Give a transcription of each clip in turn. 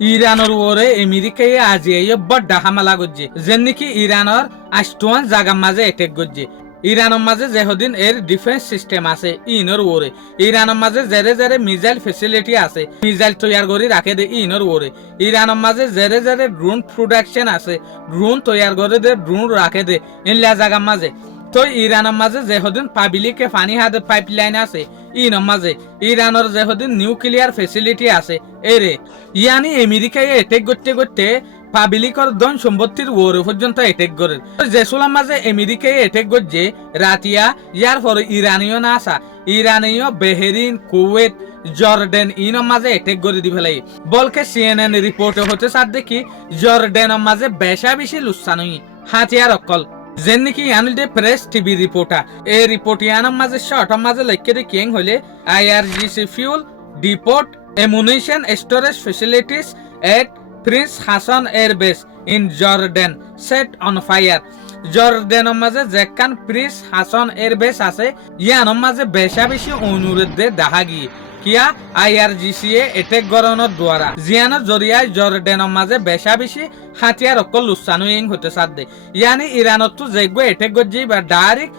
ইরানের ওরে আমেরিকায় আজিয়ে বড্ডা হামলা করছে যেন নাকি ইরানের আষ্টমান জাগার মাঝে এটেক করছে ইরানের মাঝে যেহদিন এর ডিফেন্স সিস্টেম আছে ইনর ওরে ইরানের মাঝে জেরে জেরে মিসাইল ফেসিলিটি আছে মিসাইল তৈয়ার করে রাখে দে ইনর ওরে ইরানের মাঝে জেরে জেরে ড্রোন প্রোডাকশন আছে ড্রোন তৈয়ার করে দে ড্রোন রাখে দে ইনলা জাগার মাঝে তো ইরানের মাঝে যেহদিন পাবলিকে পানি হাতে পাইপলাইন আছে ইনের মাঝে ইরানের যেহদিন নিউক্লিয়ার ফেসিলিটি আছে এরে ইয়ানি আমেরিকায় এটেক করতে করতে পাবলিকর ধন সম্পত্তির ওরে পর্যন্ত এটেক করে যেসুলার মাঝে আমেরিকায় এটেক করছে রাতিয়া ইয়ার পরে ইরানীয় না আসা ইরানীয় বেহেরিন কুয়েত জর্ডেন ইনের মাঝে এটেক করে দি ফেলাই বলকে সিএনএন রিপোর্টে হতে সার দেখি জর্ডেনের মাঝে বেশা বেশি লুসানুই হাতিয়ার অকল যেন নাকি ইয়ানিল প্রেস টিভি রিপোর্টার এই রিপোর্ট ইয়ানোর মাঝে শর্টের মাঝে লেখকে দিয়ে কিং হলে IRGC fuel deport ammunition storage facilities at Prince Hassan Air Base in Jordan set on fire. জর্ডানের মাঝে যেখান প্রিন্স হাসান এয়ার বেস আছে ইয়ানোর মাঝে বেশা বেশি অনুরোধে দেখা গিয়ে কিয়া আইআরজিসি এটেক গড়ানোর দ্বারা জিয়ানোর জরিয়ায় জর্ডানের মাঝে বেশা বেশি হাতিয়ার অকল লুসানুইং হতে সাধ্যে ইয়ানি ইরানত তো যেগুলো এটেক গজি বা ডাইরেক্ট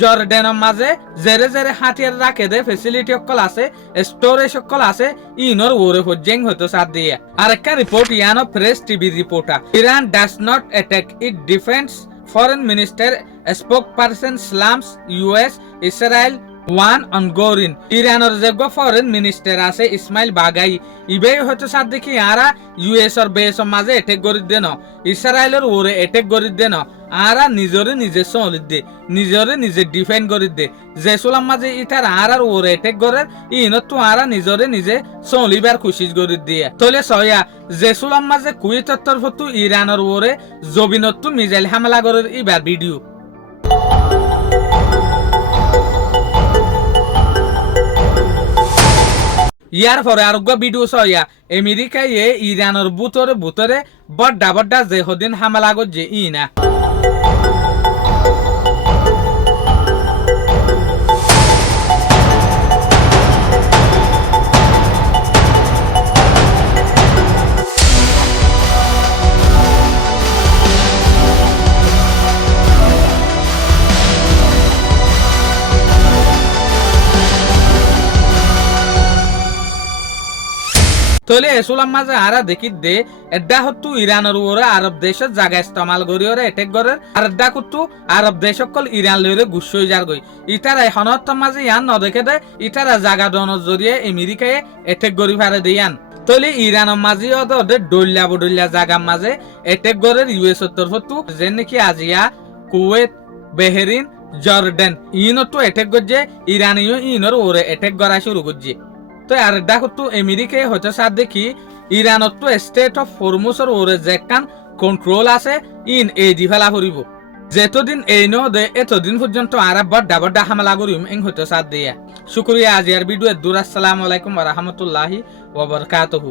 জর্ডানের মাঝে জেরে জেরে হাতিয়ার রাখে দে ফেসিলিটি অকল আছে স্টোরেজ অকল আছে ইনর ওরে হজ্জেং হতে সাথ দিয়ে আরেকটা report you know press TV reporter Iran does not attack it defence foreign minister spokesperson slams US Israel one ongoing ইরানের যে ফরেন মিনিস্টার আছে ইসমাইল বাগাই ইবে হয়তো সাথ দেখি আরা ইউএস এর বেসর মাঝে এটেক করি দেন ইসরায়েলের ওরে এটেক করি দেন আরা নিজরে নিজে সলিদ দে নিজরে নিজে ডিফেন্ড করি দে যেসুলার মাঝে ইতার আর ওরে এটেক করে ইনত তো আরা নিজরে নিজে সলিবার খুশি করি দিয়ে তলে সয়া যেসুলার মাঝে কুয়েতের তরফ তো ইরানের ওরে জবিনত মিসাইল হামলা করে ইবার ভিডিও ইয়ার পরে আরোগ্য ভিডিও সয়া আমেরিকায় ইরানের বুতরে বড্ডা বড্ডা যে হদিন হামলা করছে ইনা তলে এসুলাম মাঝে আরা দেখি দে এডা হতো ইরানের ওরে আরব দেশের জায়গা ইস্তেমাল করি ওরে এটেক করে আর এডা করতো আরব দেশ সকল ইরান লইরে গুছ হয়ে যার গই ইতারা এখনত মাঝে ইয়ান নদেখে দে ইতারা জায়গা দনের জরিয়ে আমেরিকায় এটেক করি পারে দিয়ান তলে ইরানের মাঝে ওদের ডল্লা বডল্লা জায়গার মাঝে এটেক করে ইউএস তরফ তো যে নাকি আজিয়া কুয়েত বেহেরিন জর্ডান ইনতো এটেক করছে ইরানীয় ইনর ওরে এটেক করা শুরু করছে তো আর দেখো তো আমেরিকায় হচ্ছে সাথ দেখি ইরানত তো স্টেট অফ হরমুজের ওরে যেখান কন্ট্রোল আছে ইন এই দি ফেলা করিব যেতদিন এই ন দে এতদিন পর্যন্ত আর বড্ডা বড্ডা হামলা করিম এং হচ্ছে সাথ দিয়া শুক্রিয়া আজিয়ার ভিডিও দূর আসসালামু আলাইকুম ওয়া রাহমাতুল্লাহি ওয়া বারাকাতুহু।